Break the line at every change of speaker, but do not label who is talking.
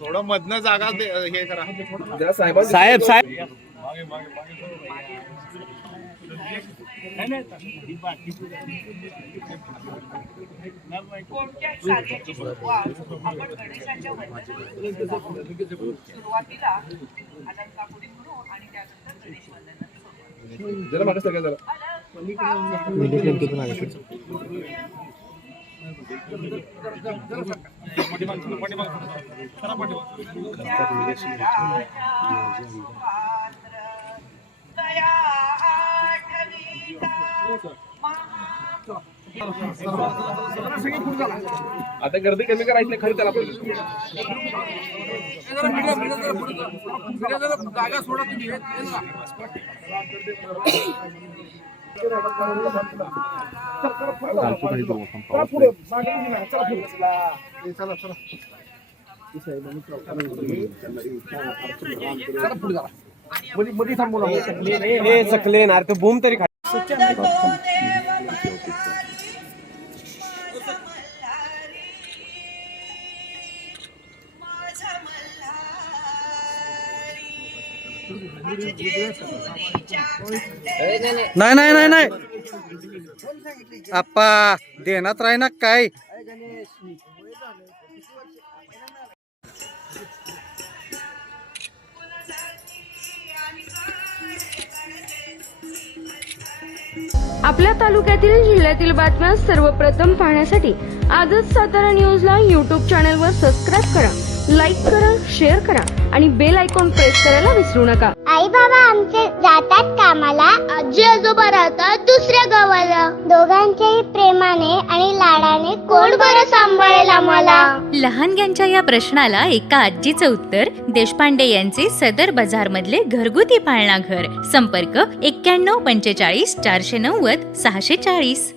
थोडं मधनं जागा हे करा.
साहेब साहेब.
साहेब कोणत्या सुरुवातीला आनंद काकुडी आणि त्यानंतर गणेश वंदना
जरा जरा. आता गर्दी कमी करायची नाही खरी त्याला जागा
सोडा तुम्ही. ना तो बूम तरी नाही नाही नाही नाही. आप्पा देण्यात राही ना काय?
आपल्या तालुक्यातील जिल्ह्यातील बातम्या सर्वप्रथम पाहण्यासाठी आजच सातारा न्यूजला यूट्यूब चॅनलवर सबस्क्राईब करा. लाईक करा शेअर करा आणि बेल आयकॉन प्रेस करायला विसरू नका.
आई बाबा आमचे जातात कामाला. आजी आजोबा राहतात दुसऱ्या गावाला. दोघांच्याही प्रेमाने आणि लाडाने कोण बरं सांभाळेल आम्हाला?
लहानग्यांच्या या प्रश्नाला एका आजीचं उत्तर देशपांडे यांचे सदर बाजार मधले घरगुती पाळणा घर संपर्क एक्क्याण्णव पंचेचाळीस चारशे नव्वद सहाशे चाळीस.